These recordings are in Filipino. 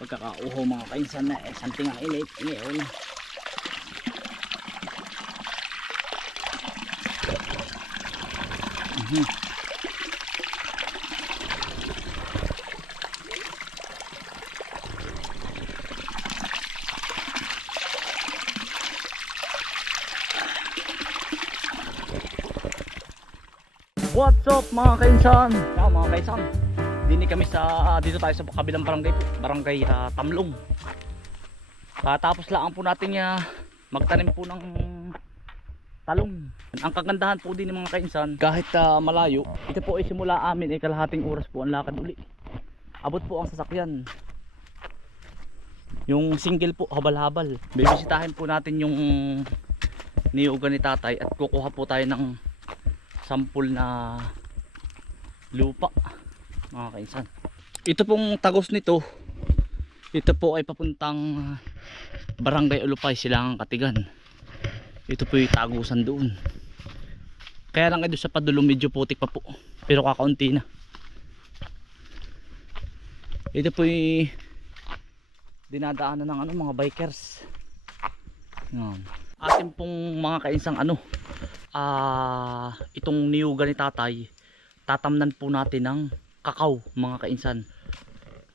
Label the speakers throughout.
Speaker 1: pagkakauho mga kainsan na eh, something ang init ngayon Mhm. What's up mga kainsan? Ciao mga kainsan. Dini kami sa dito tayo sa kabilang barangay barangay ah, Tamlong. Katapos lang po natin ya magtanim po ng talong. Ang kagandahan po din ng mga kainsan, kahit ah, malayo, ito po ay simula amin ay kalahating oras po ang lakad uli. Abot po ang sasakyan. Yung single po, habal-habal. Bibisitahin po natin yung niyugan ni tatay at kukuha po tayo ng sampul na lupa mga kainsan ito pong tagos nito ito po ay papuntang barangay Ulupay silangang katigan. Ito po yung tagusan doon. Kaya lang ito sa padulong medyo putik pa po pero kakaunti na. Ito po yung dinadaanan ng ano, mga bikers. Yan. Atin pong mga kainsang ano ah itong niyuga ni tatay tatamnan po natin ng kakao mga kainsan.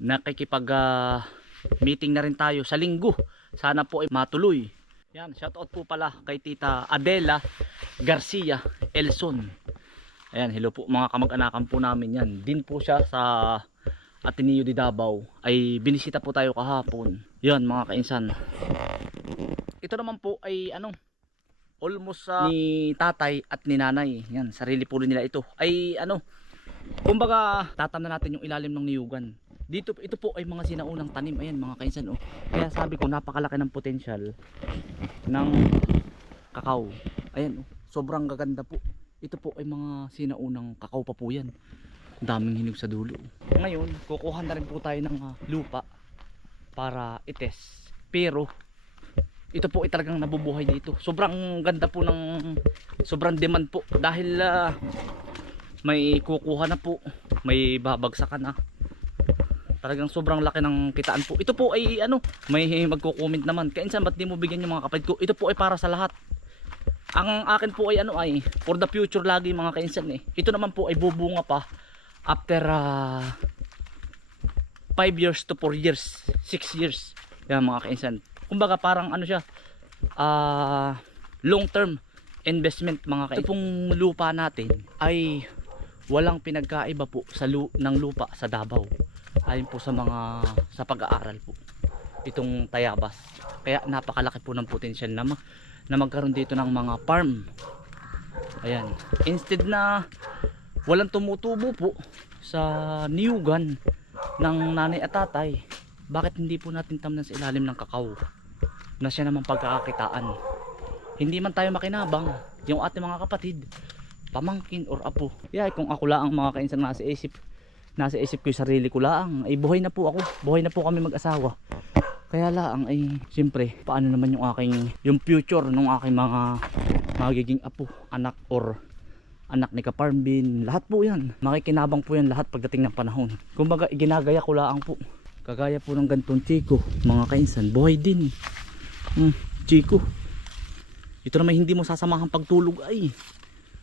Speaker 1: Nakikipag ah, meeting na rin tayo sa linggo. Sana po ay matuloy. Yan shout out po pala kay tita Adela Garcia Elson. Ayan hello po mga kamag-anakan po namin yan. Din po siya sa Ateneo de Davao. Ay binisita po tayo kahapon. Yan mga kainsan. Ito naman po ay ano almost sa ni tatay at ni nanay. Yan sarili po nila ito. Ay ano kumbaga tatamnan natin yung ilalim ng niyugan. Dito ito po ay mga sinaunang tanim. Ayan mga kainsan oh. kaya sabi ko napakalaki ng potential ng kakao. Ayan oh. sobrang gaganda po. Ito po ay mga sinaunang kakao pa po yan. Daming hinog sa dulo. Ngayon kukuha na rin po tayo ng ah, lupa para itest. Pero ito po ay talagang nabubuhay dito. Sobrang ganda po ng sobrang demand po. Dahil ah, may kukuha na po. May babagsakan na talagang sobrang laki ng kitaan po. Ito po ay ano may magko-comment naman. Kainsan ba't di mo bigyan yung mga kapatid ko? Ito po ay para sa lahat. Ang akin po ay ano ay for the future lagi mga kainsan eh. Ito naman po ay bubunga pa after 5 years to 4 years 6 years. Yan mga kainsan. Kumbaga parang ano siya ah long term investment mga kainsan. Ito pong lupa natin ay walang pinagkaiba po sa lu ng lupa sa Davao. Ayon po sa mga sa pag-aaral po itong Tayabas. Kaya napakalaki po ng potential na, ma- na magkaroon dito ng mga farm. Ayan. Instead na walang tumutubo po sa niyugan ng nanay at tatay bakit hindi po natin tamnan sa ilalim ng kakao na siya naman pagkakakitaan? Hindi man tayo makinabang yung ating mga kapatid pamangkin or apo. Yeah, kung ako lang ang mga kainsan nasa isip nasa isip ko yung sarili ko lang ay buhay na po ako. Buhay na po kami mag-asawa. Kaya lang ay siyempre paano naman yung aking yung future ng aking mga magiging apo anak or anak ni Kaparmbin. Lahat po yan. Makikinabang po yan lahat pagdating ng panahon. Kumbaga ginagaya ko lang po. Kagaya po ng gantong chiko mga kainsan buhay din. Hmm, chiko ito naman hindi mo sasamahan pagtulog ay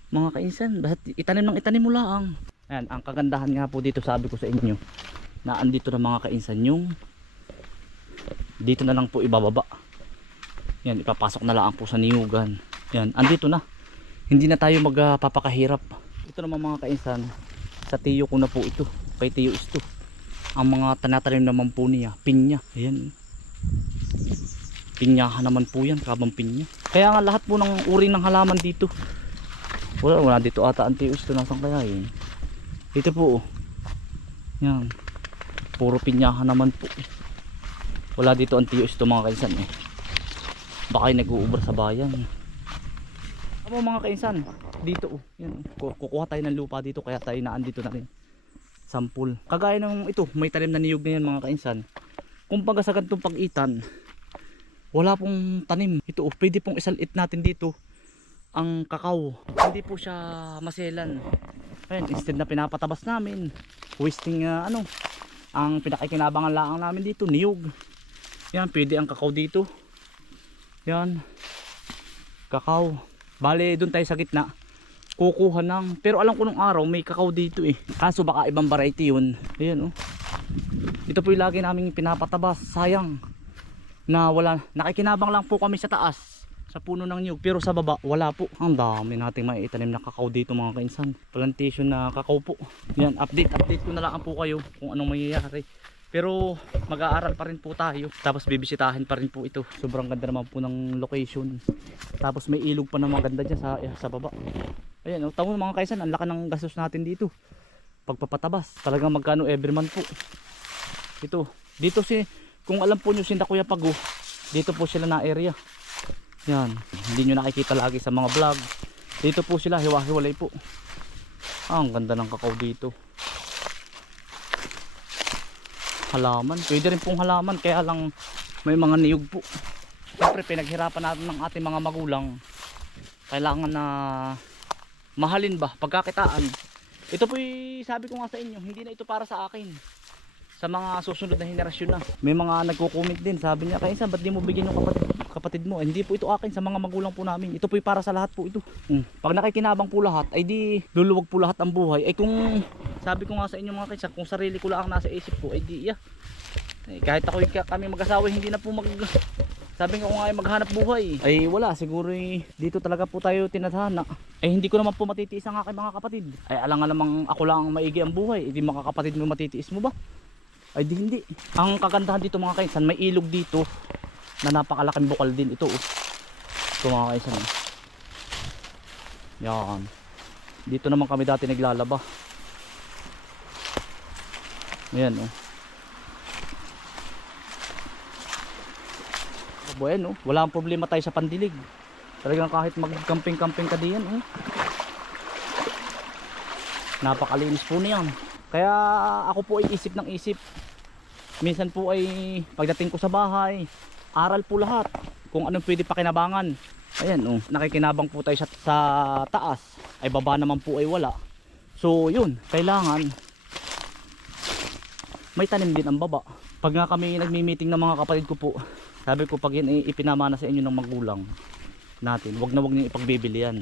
Speaker 1: mga kainsan bakit itanim ng itanim mo lang? Ayan ang kagandahan nga po dito sabi ko sa inyo na andito na mga kainsan yung dito na lang po ibababa. Yan ipapasok na lang po sa niyugan. Yan andito na. Hindi na tayo magpapakahirap. Ito naman mga kainsan sa tiyo ko na po ito. Kay tiyo isto. Ang mga tanatanim naman po niya pinya. Ayan. Pinyahan naman po yan kabang pinya. Kaya nga lahat po ng uri ng halaman dito wala wala dito ata ang tiyo isto nasan kaya yun ito po oh. yan puro pinyahan naman po wala dito ang tiyo isto mga kainsan eh baka nag-uubra sa bayan Amo mga kainsan, dito oh, yan. oh. Kukuha tayo ng lupa dito kaya tayo naandito na rin. Sampul. Kagaya ng ito, may talim na niyog na mga kainsan. Kumbaga sa ganitong pag-itan, wala pong tanim. Ito oh, pwede pong isalit natin dito ang kakao. Hindi po siya maselan. Ayan, instead na pinapatabas namin, wasting ah, ano, ang pinakikinabangan laang namin dito niyog. Yan pwede ang kakao dito. Yan kakao. Bale doon tayo sa gitna kukuha ng pero alam ko nung araw may kakao dito eh. Kaso baka ibang variety yun. Ayan oh. Ito po yung lagi namin pinapatabas. Sayang na wala nakikinabang lang po kami sa taas sa puno ng niyog. Pero sa baba wala po. Ang dami nating maitanim na kakao dito mga kainsan. Plantation na kakao po. Yan update update ko na lang po kayo kung anong mangyayari. Pero mag-aaral pa rin po tayo. Tapos bibisitahin pa rin po ito. Sobrang ganda naman po ng location. Tapos may ilog pa na maganda dyan sa, eh, sa baba. Ayan oh, tamo mga kaisan ang laki ng gastos natin dito. Pagpapatabas. Talagang magkano every month po. Ito dito si kung alam po nyo si Kuya Pago dito po sila na area yan. Hindi nyo nakikita lagi sa mga vlog. Dito po sila hiwa-hiwalay po. Ah, ang ganda ng kakao dito. Halaman. Pwede rin pong halaman kaya lang may mga niyog po. Siyempre pinaghirapan natin ng ating mga magulang. Kailangan na mahalin ba pagkakitaan. Ito po sabi ko nga sa inyo hindi na ito para sa akin. Sa mga susunod na henerasyon na. May mga nagko-comment din sabi niya kainsan ba't di mo bigyan yung kapatid, kapatid mo. Hindi po ito akin sa mga magulang po namin. Ito po para sa lahat po ito. Hmm. pag nakikinabang po lahat ay di luluwag po lahat ang buhay. Ay kung sabi ko nga sa inyo mga kainsan kung sarili ko lang ang nasa isip ko ay di yeah. eh, kahit ako kami mag-asawa hindi na po mag sabi ko nga ay maghanap buhay. Ay wala. Siguro eh, dito talaga po tayo tinadhana. Ay hindi ko naman po matitiis ang aking mga kapatid. Ay alang nga namang ako lang ang maigi ang buhay. Hindi mga kapatid mo matitiis mo ba? Ay di hindi. Ang kagandahan dito mga kainsan may ilog dito na napakalaking bukal din ito oh. ito mga oh. yan. Dito naman kami dati naglalaba. Ayan oh. Bueno wala ang problema tayo sa pandilig. Talagang kahit mag-camping-camping ka diyan oh. napakalinis po niyan. Kaya ako po ay isip ng isip. Minsan po ay pagdating ko sa bahay aral po lahat kung anong pwede pakinabangan ayan oh nakikinabang po tayo sa, sa taas. Ay baba naman po ay wala. So yun kailangan may tanim din ang baba. Pag nga kami nagmi-meeting ng mga kapatid ko po sabi ko pag yan ay ipinamana sa inyo ng magulang natin wag na wag niyo ipagbibili yan.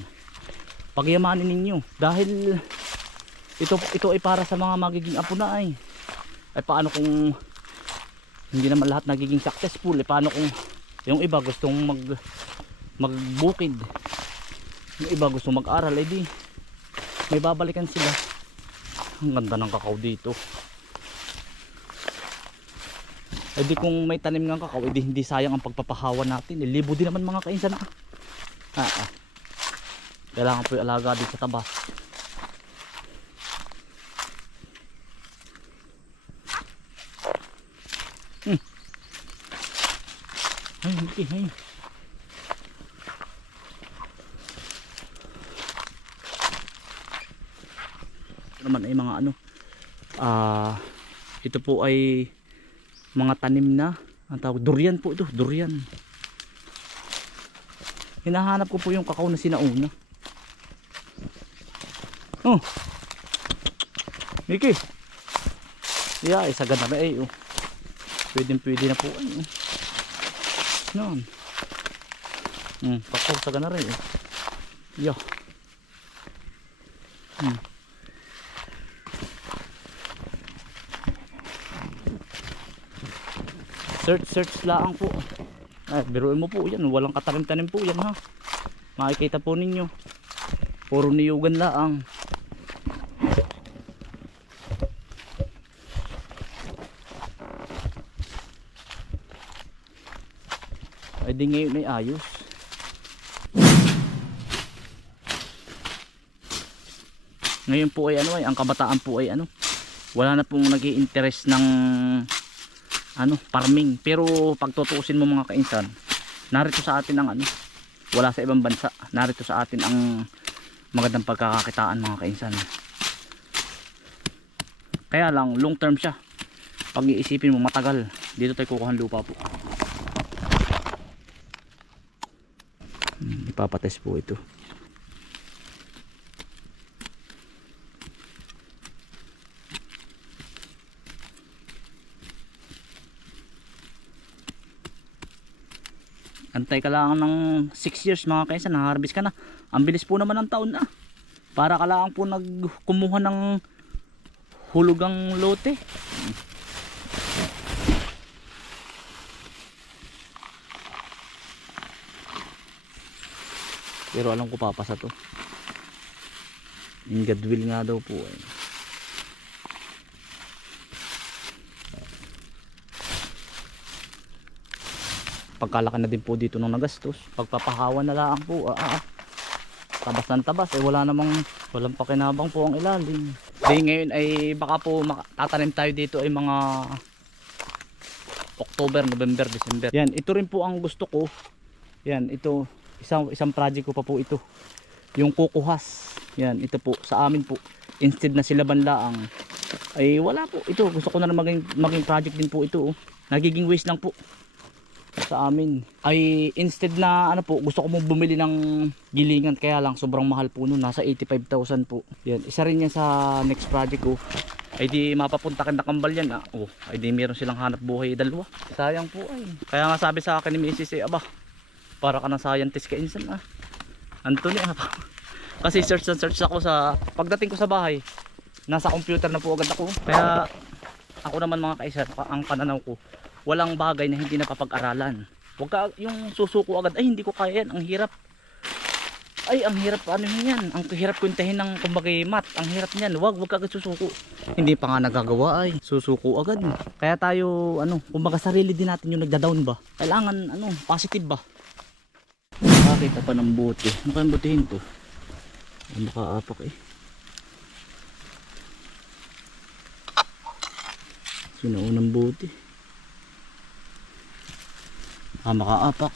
Speaker 1: Pagyamanin ninyo. Dahil ito ito ay para sa mga magiging apo na ay. Ay paano kung hindi naman lahat nagiging successful eh. Paano kung yung iba gustong mag magbukid? Yung iba gustong mag-aral eh di may babalikan sila. Ang ganda ng kakao dito. Eh di kung may tanim ng kakao eh di hindi sayang ang pagpapahawa natin eh. Libo din naman mga kainsan na ah, ah. kailangan po yung alaga din sa tabas Ay, hindi, ay. Ito naman ay mga ano. Ah, ito po ay mga tanim na. Ang tawag durian po ito, durian. Hinahanap ko po yung kakao na sinauna. Oh. Miki. Yeah, isa ganda na eh. Oh. Pwede pwede na po ay. Oh. Yan. Hmm, pakausa ka na rin eh. Yo. Hmm. Search, search lang po. Ay, biruin mo po yan. Walang katanim-tanim po yan ha. Makikita po ninyo. Puro niyugan laang. Ay di ngayon ay ayos. Ngayon po ay ano ay ang kabataan po ay ano wala na pong nag interest ng ano farming. Pero pagtutuusin mo mga kainsan narito sa atin ang ano wala sa ibang bansa. Narito sa atin ang magandang pagkakakitaan mga kainsan. Kaya lang long term siya. Pag iisipin mo matagal. Dito tayo kukuhan lupa po Ipapatest po ito. Antay ka lang ng 6 years mga kaisa, na-harvest ka na. Ang bilis po naman ng taon na. Para ka lang po nagkumuha ng hulugang lote. Pero alam ko papasa to. In God will nga daw po eh. Pagkalaki na din po dito nung nagastos. Pagpapahawan na lang po. Ah, ah. Tabas ng tabas. Eh wala namang walang pakinabang po ang ilalim. Di ngayon ay baka po tatanim tayo dito ay mga October, November, December. Yan, ito rin po ang gusto ko. Yan, ito isang isang project ko pa po ito. Yung kukuhas. Yan, ito po sa amin po. Instead na sila banlaang ay wala po. Ito gusto ko na rin maging maging project din po ito. Oh. Nagiging waste lang po sa amin. Ay instead na ano po, gusto ko mong bumili ng gilingan kaya lang sobrang mahal po nun. Nasa 85,000 po. Yan, isa rin yan sa next project ko. Ay di mapapunta ka na kambal yan ah. Oh, ay di meron silang hanap buhay dalawa. Sayang po ay. Kaya nga sabi sa akin ni Mrs. Eh, aba, para ka ng scientist ka insan ah. Anthony ah. Kasi search na search ako sa pagdating ko sa bahay. Nasa computer na po agad ako. Kaya ako naman mga kaisa, ang pananaw ko, walang bagay na hindi napapag-aralan. Huwag ka yung susuko agad, ay hindi ko kaya yan, ang hirap. Ay, ang hirap ano yan, ang hirap kuntahin ng kumbaga mat, ang hirap niyan. Wag, wag agad susuko. Hindi pa nga nagagawa ay, susuko agad. Kaya tayo, ano, kumbaga sarili din natin yung nagda-down ba. Kailangan, ano, positive ba. Nakakita pa ng bote. Ano kayang botehin to? Makaapak eh. Sinaunang bote. Ah, makaapak.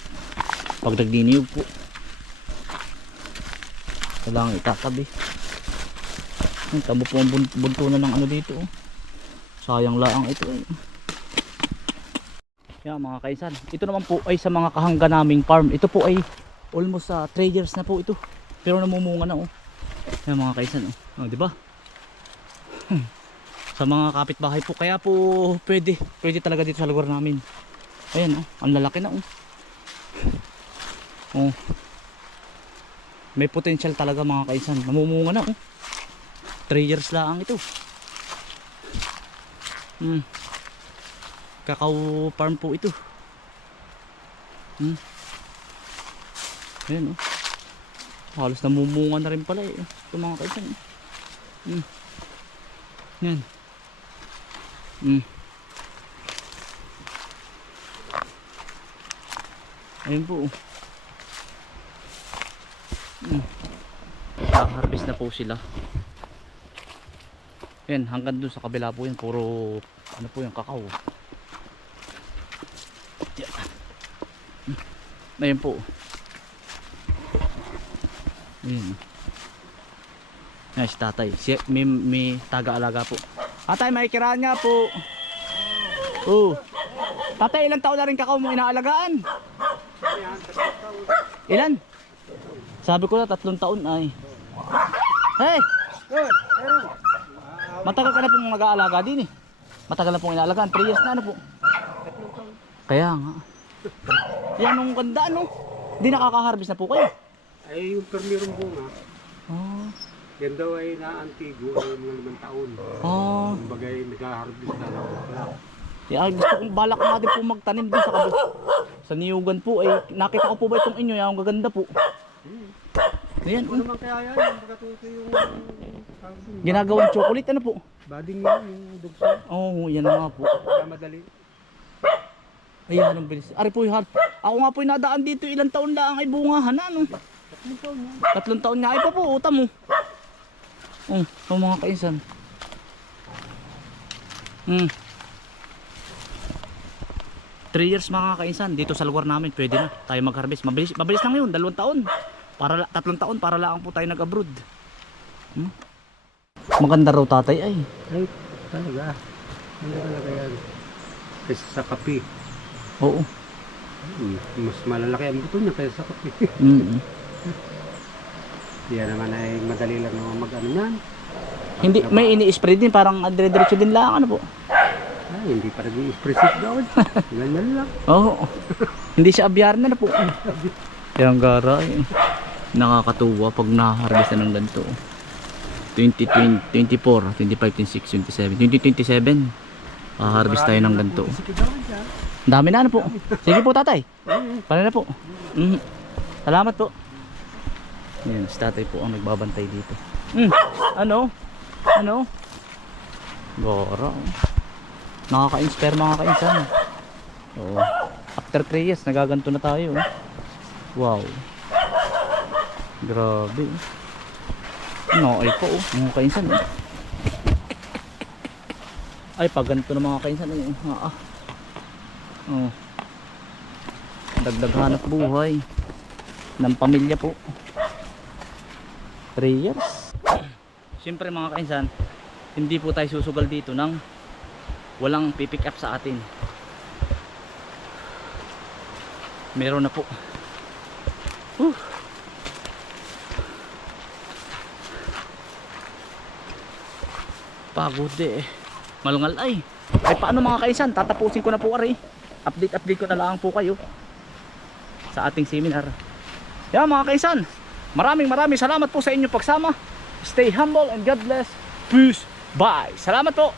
Speaker 1: Pag nagdiniyog po. Kailangan itatabi. Ang tabo po ang bun- buntunan ng ano dito. oh. Sayang laang ito eh. Yan mga kaisan. Ito naman po ay sa mga kahangga naming farm. Ito po ay almost sa 3 years na po ito. Pero namumunga na oh. Yan mga kaisan oh. oh di ba? sa mga kapitbahay po kaya po pwede pwede talaga dito sa lugar namin. Ayan oh. Ang lalaki na oh. Oh. May potential talaga mga kaisan. Namumunga na oh. 3 years lang ito. Hmm. Kakao farm po ito. Hmm ayan oh halos namumunga na rin pala eh ito mga kaisan hmm yan Hmm. Ayun po. oh. Hmm. Nakaharvest na po sila. Yan, hanggang dun sa kabila po yan. Puro, ano po yung kakao. Yan. Hmm. Ayun po. Ayun. Yan si tatay. Si, may, may taga-alaga po. Tatay, may kiraan nga po. Oo. Tatay, ilang taon na rin kakao mo inaalagaan? Ilan? Sabi ko na tatlong taon ay. Hey! Matagal ka na pong nag-aalaga din eh. Matagal na pong inaalagaan. 3 years na ano po. Kaya nga. Yan ang ganda ano. Di nakaka-harvest na po kayo.
Speaker 2: Ay, yung permirong bunga,
Speaker 1: Oh.
Speaker 2: yan daw ay na-antigo ay mga limang taon.
Speaker 1: Oh.
Speaker 2: Kumbaga ay nag-harvest na lang.
Speaker 1: Yeah, gusto kong balak nga din po magtanim din sa kabila. Sa niyugan po ay nakita ko po ba itong inyo, yung gaganda po. Ayan,
Speaker 2: Ano naman kaya yan? Yung pagkatuto yung
Speaker 1: ginagawang chocolate ano po?
Speaker 2: bading yan, yung dugso.
Speaker 1: Oo, oh, yan na nga po.
Speaker 2: Kaya madali.
Speaker 1: Ayan, ang bilis. Ari po yung Ako nga po yung nadaan dito, ilang taon lang ay bungahan ano? Tatlong taon nga ay po, utam mo. Oh, oh, mga kainsan. Hmm. 3 years mga kainsan, dito sa lugar namin, pwede na tayo mag-harvest. Mabilis, mabilis lang yun, dalawang taon. Para, tatlong taon, para lang po tayo nag-abroad. Hmm? Maganda raw tatay ay.
Speaker 2: Ay, talaga. Ano talaga yan? Kaysa sa kape.
Speaker 1: Oo.
Speaker 2: Hmm, Mas malalaki ang buto niya kaysa sa kape.
Speaker 1: Mm
Speaker 2: Yan naman ay madali lang naman mag-ano yan.
Speaker 1: Hindi, may ini-spray din, parang dire-diretso din lang, ano po.
Speaker 2: Ay, hindi pa nag-i-expressive daw. Ganyan lang.
Speaker 1: Oo. Hindi siya abyar na na po. Kaya ang gara eh. Nakakatuwa pag na-harvest na ng ganito. 2020, 24, 25, 26, 27. 2027. Ah, harvest tayo ng ganito. Ang dami na ano po. Sige po tatay. Pala na po. Mm. Salamat po. Yan, si tatay po ang nagbabantay dito. Mm. Ano? Ano? Gora. oh. Nakaka-inspire mga kainsan. Oo. After 3 years, nagaganto na tayo. oh. Wow. Grabe. No, ay po. Oh. Mga kainsan. Oh. Ay, pag ganito na mga kainsan. Eh. Ah, ah. Oh. Dagdag hanap buhay ng pamilya po. 3 years. Siyempre mga kainsan, hindi po tayo susugal dito ng walang pipick up sa atin. Meron na po. Whew. Pagod eh. Malungal ay. Ay paano mga kainsan? Tatapusin ko na po ari. Update update ko na lang po kayo sa ating seminar. Yan mga kaisan, maraming maraming salamat po sa inyong pagsama. Stay humble and God bless. Peace. Bye. Salamat po.